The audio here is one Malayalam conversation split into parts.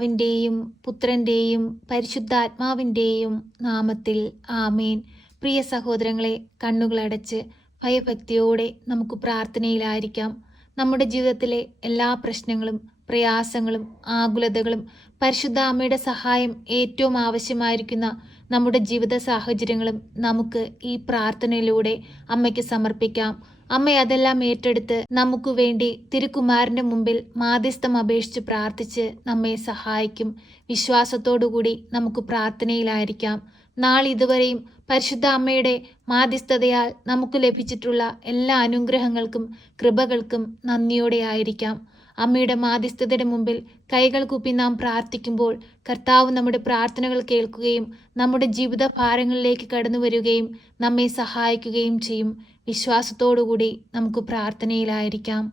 പിതാവിൻ്റെയും പുത്രൻ്റെയും പരിശുദ്ധാത്മാവിൻ്റെയും നാമത്തിൽ ആമേൻ. പ്രിയ സഹോദരങ്ങളെ, കണ്ണുകളടച്ച് ഭയഭക്തിയോടെ നമുക്ക് പ്രാർത്ഥനയിലായിരിക്കാം. നമ്മുടെ ജീവിതത്തിലെ എല്ലാ പ്രശ്നങ്ങളും, പ്രയാസങ്ങളും, ആകുലതകളും, പരിശുദ്ധ അമ്മയുടെ സഹായം ഏറ്റവും ആവശ്യമായിരിക്കുന്ന നമ്മുടെ ജീവിത സാഹചര്യങ്ങളും നമുക്ക് ഈ പ്രാർത്ഥനയിലൂടെ അമ്മയ്ക്ക് സമർപ്പിക്കാം. അമ്മ അതെല്ലാം ഏറ്റെടുത്ത് നമുക്ക് വേണ്ടി തിരുക്കുമാരൻ്റെ മുമ്പിൽ മാധ്യസ്ഥം അപേക്ഷിച്ച് പ്രാർത്ഥിച്ച് നമ്മെ സഹായിക്കും. വിശ്വാസത്തോടുകൂടി നമുക്ക് പ്രാർത്ഥനയിലായിരിക്കാം. നാളിതുവരെയും പരിശുദ്ധ അമ്മയുടെ മാധ്യസ്ഥതയാൽ നമുക്ക് ലഭിച്ചിട്ടുള്ള എല്ലാ അനുഗ്രഹങ്ങൾക്കും കൃപകൾക്കും നന്ദിയോടെ ആയിരിക്കാം. അമ്മയുടെ മാധ്യസ്ഥതയുടെ മുമ്പിൽ കൈകൾ കൂപ്പി നാം പ്രാർത്ഥിക്കുമ്പോൾ കർത്താവ് നമ്മുടെ പ്രാർത്ഥനകൾ കേൾക്കുകയും നമ്മുടെ ജീവിത ഭാരങ്ങളിലേക്ക് കടന്നു വരികയും നമ്മെ സഹായിക്കുകയും ചെയ്യും. വിശ്വാസത്തോടുകൂടി നമുക്ക് പ്രാർത്ഥനയിലായിരിക്കാം.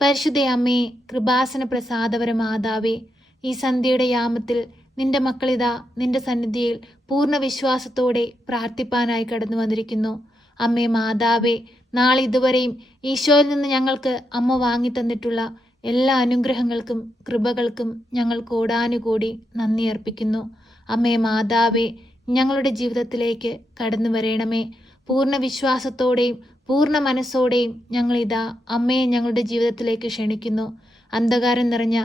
പരിശുദ്ധ അമ്മേ, കൃപാസന പ്രസാദപര മാതാവേ, ഈ സന്ധ്യയുടെ യാമത്തിൽ നിന്റെ മക്കളിതാ നിന്റെ സന്നിധിയിൽ പൂർണ്ണ വിശ്വാസത്തോടെ പ്രാർത്ഥിപ്പാനായി കടന്നു വന്നിരിക്കുന്നു. അമ്മേ മാതാവേ, നാളെ ഇതുവരെയും ഈശോയിൽ നിന്ന് ഞങ്ങൾക്ക് അമ്മ വാങ്ങി തന്നിട്ടുള്ള എല്ലാ അനുഗ്രഹങ്ങൾക്കും കൃപകൾക്കും ഞങ്ങൾ കോടാനുകൂടി നന്ദി അർപ്പിക്കുന്നു. അമ്മേ മാതാവേ, ഞങ്ങളുടെ ജീവിതത്തിലേക്ക് കടന്നു വരണമേ. പൂർണ്ണ വിശ്വാസത്തോടെയും പൂർണ്ണ മനസ്സോടെയും ഞങ്ങളിതാ അമ്മയെ ഞങ്ങളുടെ ജീവിതത്തിലേക്ക് ക്ഷണിക്കുന്നു. അന്ധകാരം നിറഞ്ഞ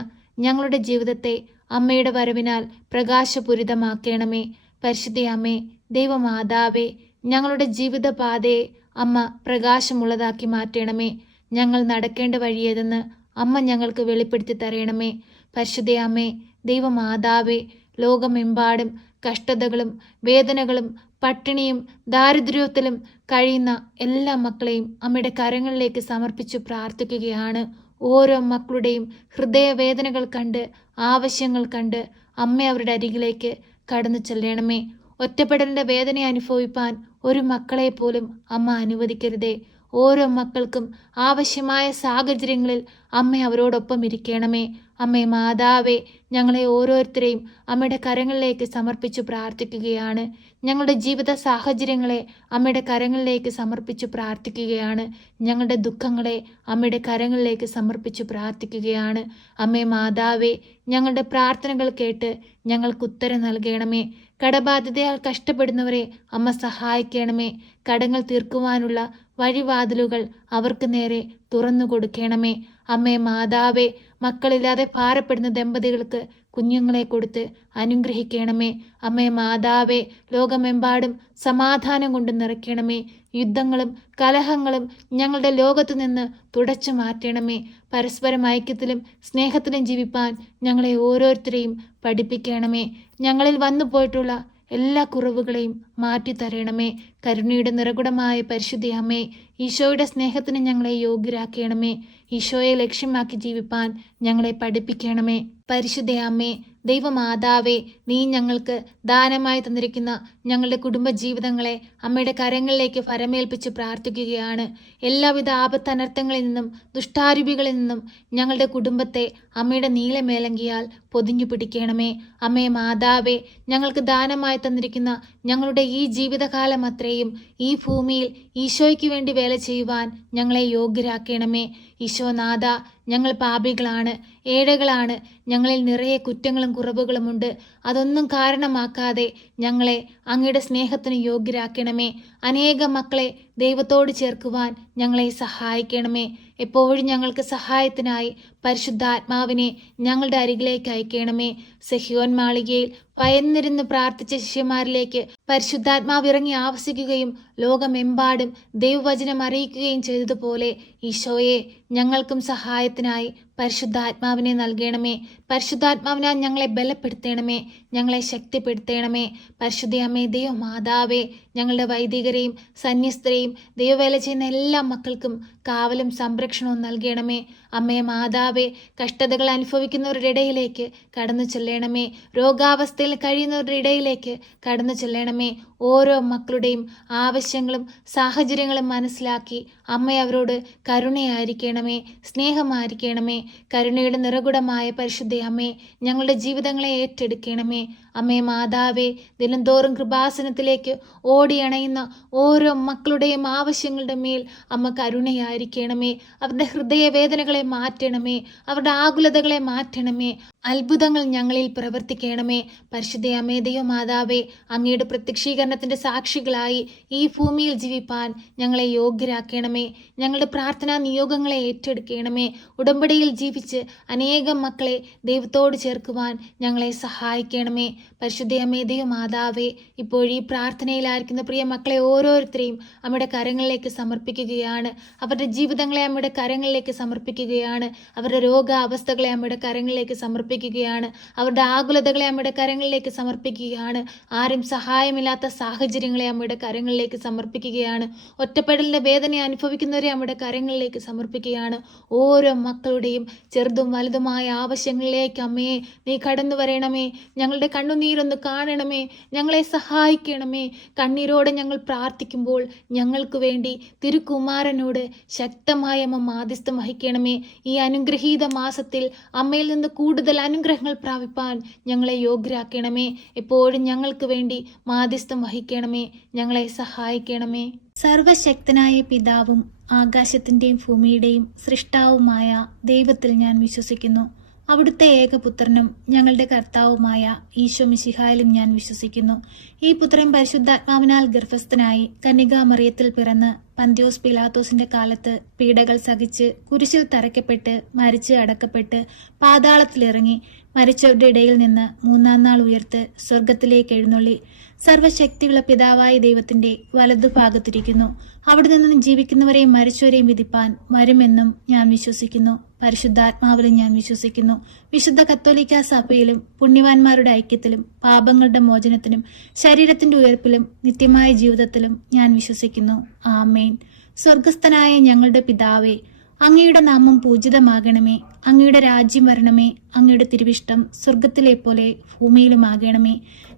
ഞങ്ങളുടെ ജീവിതത്തെ അമ്മയുടെ വരവിനാൽ പ്രകാശപൂരിതമാക്കണമേ. പരിശുദ്ധ അമ്മേ, ദൈവമാതാവേ, ഞങ്ങളുടെ ജീവിതപാതയെ അമ്മ പ്രകാശമുള്ളതാക്കി മാറ്റണമേ. ഞങ്ങൾ നടക്കേണ്ട വഴിയേതെന്ന് അമ്മ ഞങ്ങൾക്ക് വെളിപ്പെടുത്തി തരണമേ. പരിശുദ്ധ അമ്മേ, ദൈവമാതാവേ, ലോകമെമ്പാടും കഷ്ടതകളും വേദനകളും പട്ടിണിയും ദാരിദ്ര്യത്തിലും കഴിയുന്ന എല്ലാ മക്കളെയും അമ്മയുടെ കരങ്ങളിലേക്ക് സമർപ്പിച്ചു പ്രാർത്ഥിക്കുകയാണ്. ഓരോ മക്കളുടെയും ഹൃദയവേദനകൾ കണ്ട്, ആവശ്യങ്ങൾ കണ്ട് അമ്മ അവരുടെ അരികിലേക്ക് കടന്നു ചെല്ലണമേ. ഒറ്റപ്പെടലിൻ്റെ വേദന അനുഭവിപ്പാൻ ഒരു മക്കളെ പോലും അമ്മ അനുവദിക്കരുതേ. ഓരോ മക്കൾക്കും ആവശ്യമായ സാഹചര്യങ്ങളിൽ അമ്മ അവരോടൊപ്പം ഇരിക്കണമേ. അമ്മേ മാതാവേ, ഞങ്ങളെ ഓരോരുത്തരെയും അമ്മയുടെ കരങ്ങളിലേക്ക് സമർപ്പിച്ചു പ്രാർത്ഥിക്കുകയാണ്. ഞങ്ങളുടെ ജീവിത സാഹചര്യങ്ങളെ അമ്മയുടെ കരങ്ങളിലേക്ക് സമർപ്പിച്ചു പ്രാർത്ഥിക്കുകയാണ്. ഞങ്ങളുടെ ദുഃഖങ്ങളെ അമ്മയുടെ കരങ്ങളിലേക്ക് സമർപ്പിച്ചു പ്രാർത്ഥിക്കുകയാണ്. അമ്മേ മാതാവേ, ഞങ്ങളുടെ പ്രാർത്ഥനകൾ കേട്ട് ഞങ്ങൾക്ക് ഉത്തരം നൽകണമേ. കടബാധ്യതയാൽ കഷ്ടപ്പെടുന്നവരെ അമ്മ സഹായിക്കണമേ. കടങ്ങൾ തീർക്കുവാനുള്ള വഴിവാതിലുകൾ അവർക്ക് നേരെ തുറന്നു കൊടുക്കണമേ. അമ്മേ മാതാവേ, മക്കളില്ലാതെ ഭാരപ്പെടുന്ന ദമ്പതികൾക്ക് കുഞ്ഞുങ്ങളെ കൊടുത്ത് അനുഗ്രഹിക്കണമേ. അമ്മേ മാതാവേ, ലോകമെമ്പാടും സമാധാനം കൊണ്ട് നിറയ്ക്കണമേ. യുദ്ധങ്ങളും കലഹങ്ങളും ഞങ്ങളുടെ ലോകത്തു നിന്ന് തുടച്ചു മാറ്റണമേ. പരസ്പരം ഐക്യത്തിലും സ്നേഹത്തിലും ജീവിപ്പാൻ ഞങ്ങളെ ഓരോരുത്തരെയും പഠിപ്പിക്കണമേ. ഞങ്ങളിൽ വന്നു പോയിട്ടുള്ള എല്ലാ കുറവുകളെയും മാറ്റിത്തരണമേ. കരുണയുടെ നിറകുടമായ പരിശുദ്ധ അമ്മേ, ഈശോയുടെ സ്നേഹത്തിന് ഞങ്ങളെ യോഗ്യരാക്കണമേ. ഈശോയെ ലക്ഷ്യമാക്കി ജീവിപ്പാൻ ഞങ്ങളെ പഠിപ്പിക്കണമേ. പരിശുദ്ധ അമ്മേ, ദൈവമാതാവേ, നീ ഞങ്ങൾക്ക് ദാനമായി തന്നിരിക്കുന്ന ഞങ്ങളുടെ കുടുംബജീവിതങ്ങളെ അമ്മയുടെ കരങ്ങളിലേക്ക് ഫരമേൽപ്പിച്ച് പ്രാർത്ഥിക്കുകയാണ്. എല്ലാവിധ ആപത്തനർത്ഥങ്ങളിൽ നിന്നും ദുഷ്ടാരൂപികളിൽ നിന്നും ഞങ്ങളുടെ കുടുംബത്തെ അമ്മയുടെ നീലമേലങ്കിയാൽ പൊതിഞ്ഞു പിടിക്കണമേ. അമ്മേ മാതാവേ, ഞങ്ങൾക്ക് ദാനമായി തന്നിരിക്കുന്ന ഞങ്ങളുടെ ഈ ജീവിതകാലം അത്രയും ഈ ഭൂമിയിൽ ഈശോയ്ക്ക് വേണ്ടി വേല ചെയ്യുവാൻ ഞങ്ങളെ യോഗ്യരാക്കണമേ. ഈശോനാഥ, ഞങ്ങൾ പാപികളാണ്, ഏഴകളാണ്. ഞങ്ങളിൽ നിറയെ കുറ്റങ്ങളും കുറവുകളുമുണ്ട്. അതൊന്നും കാരണമാക്കാതെ ഞങ്ങളെ അങ്ങയുടെ സ്നേഹത്തിന് യോഗ്യരാക്കണമേ. അനേകം മക്കളെ ദൈവത്തോട് ചേർക്കുവാൻ ഞങ്ങളെ സഹായിക്കണമേ. എപ്പോഴും ഞങ്ങൾക്ക് സഹായത്തിനായി പരിശുദ്ധാത്മാവിനെ ഞങ്ങളുടെ അരികിലേക്ക് അയക്കണമേ. സെഹിയോൻ മാളികയിൽ ഭയന്നിരുന്ന് പ്രാർത്ഥിച്ച ശിഷ്യന്മാരിലേക്ക് പരിശുദ്ധാത്മാവ് ഇറങ്ങി ആവസിക്കുകയും ലോകമെമ്പാടും ദൈവവചനം അറിയിക്കുകയും ചെയ്തതുപോലെ ഈശോയെ, ഞങ്ങൾക്കും സഹായത്തിനായി പരിശുദ്ധാത്മാവിനെ നൽകണമേ. പരിശുദ്ധാത്മാവിനാൽ ഞങ്ങളെ ബലപ്പെടുത്തണമേ, ഞങ്ങളെ ശക്തിപ്പെടുത്തണമേ. പരിശുദ്ധ അമ്മേ, ദൈവമാതാവേ, ഞങ്ങളുടെ വൈദികരെയും സന്യസ്തരെയും ദൈവവേല ചെയ്യുന്ന എല്ലാ മക്കൾക്കും കാവലും സംരക്ഷണവും നൽകണമേ. അമ്മേ മാതാവേ, കഷ്ടതകൾ അനുഭവിക്കുന്നവരുടെ ഇടയിലേക്ക് കടന്നു ചെല്ലണമേ. രോഗാവസ്ഥയിൽ കഴിയുന്നവരുടെ ഇടയിലേക്ക് കടന്നു ചെല്ലണമേ. ഓരോ മക്കളുടെയും ആവശ്യങ്ങളും സാഹചര്യങ്ങളും മനസ്സിലാക്കി അമ്മ അവരോട് കരുണയായിരിക്കണമേ, സ്നേഹമായിരിക്കണമേ. കരുണയുടെ നിറകുടമായ പരിശുദ്ധ അമ്മേ, ഞങ്ങളുടെ ജീവിതങ്ങളെ ഏറ്റെടുക്കണമേ. അമ്മേ മാതാവേ, ദിനംതോറും കൃപാസനത്തിലേക്ക് ഓടിയണയുന്ന ഓരോ മക്കളുടെയും ആവശ്യങ്ങളുടെ മേൽ അമ്മ കരുണയായിരിക്കണമേ. അവരുടെ ഹൃദയവേദനകളെ മാറ്റണമേ, അവരുടെ ആകുലതകളെ മാറ്റണമേ. അത്ഭുതങ്ങൾ ഞങ്ങളിൽ പ്രവർത്തിക്കണമേ. പരിശുദ്ധ അമ്മേ ദൈവമാതാവേ, അങ്ങയുടെ പ്രത്യക്ഷീകരണത്തിൻ്റെ സാക്ഷികളായി ഈ ഭൂമിയിൽ ജീവിപ്പാൻ ഞങ്ങളെ യോഗ്യരാക്കണമേ. ഞങ്ങളുടെ പ്രാർത്ഥനാ നിയോഗങ്ങളെ ഏറ്റെടുക്കണമേ. ഉടമ്പടിയിൽ ജീവിച്ച് അനേകം മക്കളെ ദൈവത്തോട് ചേർക്കുവാൻ ഞങ്ങളെ സഹായിക്കണമേ. പരിശുദ്ധ അമ്മേ ദൈവമാതാവേ, ഇപ്പോഴീ പ്രാർത്ഥനയിലായിരിക്കുന്ന പ്രിയ മക്കളെ ഓരോരുത്തരെയും അമ്മയുടെ കരങ്ങളിലേക്ക് സമർപ്പിക്കുകയാണ്. അവരുടെ ജീവിതങ്ങളെ അമ്മയുടെ കരങ്ങളിലേക്ക് സമർപ്പിക്കുകയാണ്. അവരുടെ രോഗാവസ്ഥകളെ അമ്മയുടെ കരങ്ങളിലേക്ക് സമർപ്പിക്കുകയാണ്. അവരുടെ ആകുലതകളെ അമ്മയുടെ കരങ്ങളിലേക്ക് സമർപ്പിക്കുകയാണ്. ആരും സഹായമില്ലാത്ത സാഹചര്യങ്ങളെ അമ്മയുടെ കരങ്ങളിലേക്ക് സമർപ്പിക്കുകയാണ്. ഒറ്റപ്പെടലിൻ്റെ വേദന അനുഭവിക്കുന്നവരെ അമ്മയുടെ കരങ്ങളിലേക്ക് സമർപ്പിക്കുകയാണ്. ഓരോ മക്കളുടെയും ചെറുതും വലുതുമായ ആവശ്യങ്ങളിലേക്ക് അമ്മയെ നീ കടന്നു വരണമേ. ഞങ്ങളുടെ കണ്ണുനീരൊന്ന് കാണണമേ. ഞങ്ങളെ സഹായിക്കണമേ. കണ്ണീരോടെ ഞങ്ങൾ പ്രാർത്ഥിക്കുമ്പോൾ ഞങ്ങൾക്ക് വേണ്ടി തിരുക്കുമാരനോട് ശക്തമായ അമ്മ മാധ്യസ്ഥം വഹിക്കണമേ. ഈ അനുഗ്രഹീത മാസത്തിൽ അമ്മയിൽ നിന്ന് കൂടുതൽ അനുഗ്രഹങ്ങൾ പ്രാപിപ്പാൻ ഞങ്ങളെ യോഗ്യരാക്കണമേ. എപ്പോഴും ഞങ്ങൾക്ക് വേണ്ടി മാധ്യസ്ഥം വഹിക്കണമേ. ഞങ്ങളെ സഹായിക്കണമേ. സർവശക്തനായ പിതാവും ആകാശത്തിൻ്റെയും ഭൂമിയുടെയും സൃഷ്ടാവുമായ ദൈവത്തിൽ ഞാൻ വിശ്വസിക്കുന്നു. അവിടുത്തെ ഏകപുത്രനും ഞങ്ങളുടെ കർത്താവുമായ ഈശോ മിശിഹായിലും ഞാൻ വിശ്വസിക്കുന്നു. ഈ പുത്രൻ പരിശുദ്ധാത്മാവിനാൽ ഗർഭസ്ഥനായി കന്യകാമറിയത്തിൽ പിറന്ന് പന്ത്യോസ് പിലാത്തോസിന്റെ കാലത്ത് പീഡകൾ സഹിച്ച് കുരിശിൽ തറയ്ക്കപ്പെട്ട് മരിച്ച് അടക്കപ്പെട്ട് പാതാളത്തിലിറങ്ങി മരിച്ചവരുടെ ഇടയിൽ നിന്ന് മൂന്നാം നാൾ ഉയർത്ത് സ്വർഗത്തിലേക്ക് എഴുന്നള്ളി സർവശക്തിയുള്ള പിതാവായ ദൈവത്തിന്റെ വലതുഭാഗത്തിരിക്കുന്നു. അവിടെ നിന്നും ജീവിക്കുന്നവരെയും മരിച്ചവരെയും വിധിപ്പാൻ വരുമെന്നും ഞാൻ വിശ്വസിക്കുന്നു. പരിശുദ്ധാത്മാവിലും ഞാൻ വിശ്വസിക്കുന്നു. വിശുദ്ധ കത്തോലിക്കാ സഭയിലും പുണ്യവാന്മാരുടെ ഐക്യത്തിലും പാപങ്ങളുടെ മോചനത്തിനും ശരീരത്തിന്റെ ഉയർപ്പിലും നിത്യമായ ജീവിതത്തിലും ഞാൻ വിശ്വസിക്കുന്നു. ആമേൻ. സ്വർഗസ്ഥനായ ഞങ്ങളുടെ പിതാവേ, അങ്ങയുടെ നാമം പൂജിതമാകണമേ. അങ്ങയുടെ രാജ്യം വരണമേ. അങ്ങയുടെ തിരുവിഷ്ടം സ്വർഗത്തിലെ പോലെ ഭൂമിയിലുമാകണമേ.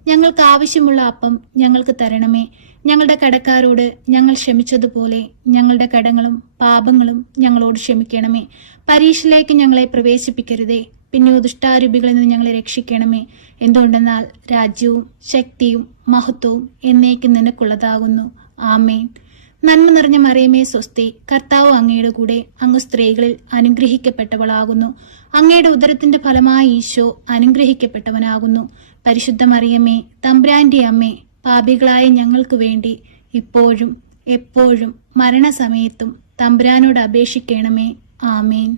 ഞങ്ങൾക്ക് ആവശ്യമുള്ള അപ്പം ഞങ്ങൾക്ക് തരണമേ. ഞങ്ങളുടെ കടക്കാരോട് ഞങ്ങൾ ക്ഷമിച്ചതുപോലെ ഞങ്ങളുടെ കടങ്ങളും പാപങ്ങളും ഞങ്ങളോട് ക്ഷമിക്കണമേ. പരീക്ഷയിലേക്ക് ഞങ്ങളെ പ്രവേശിപ്പിക്കരുതേ, പിന്നെ ദുഷ്ടാരൂപികളിൽ നിന്ന് ഞങ്ങളെ രക്ഷിക്കണമേ. എന്തുകൊണ്ടെന്നാൽ രാജ്യവും ശക്തിയും മഹത്വവും എന്നേക്കും നിനക്കുള്ളതാകുന്നു. ആമേൻ. നന്മ നിറഞ്ഞ മറിയമേ സ്വസ്തി, കർത്താവ് അങ്ങയുടെ കൂടെ, അങ്ങ് സ്ത്രീകളിൽ അനുഗ്രഹിക്കപ്പെട്ടവളാകുന്നു. അങ്ങയുടെ ഉദരത്തിന്റെ ഫലമായ ഈശോ അനുഗ്രഹിക്കപ്പെട്ടവനാകുന്നു. പരിശുദ്ധ മറിയമേ, തമ്പുരാന്റെ അമ്മേ, പാപികളായ ഞങ്ങൾക്ക് വേണ്ടി ഇപ്പോഴും എപ്പോഴും മരണസമയത്തും തമ്പുരാനോട് അപേക്ഷിക്കണമേ. ആമേൻ.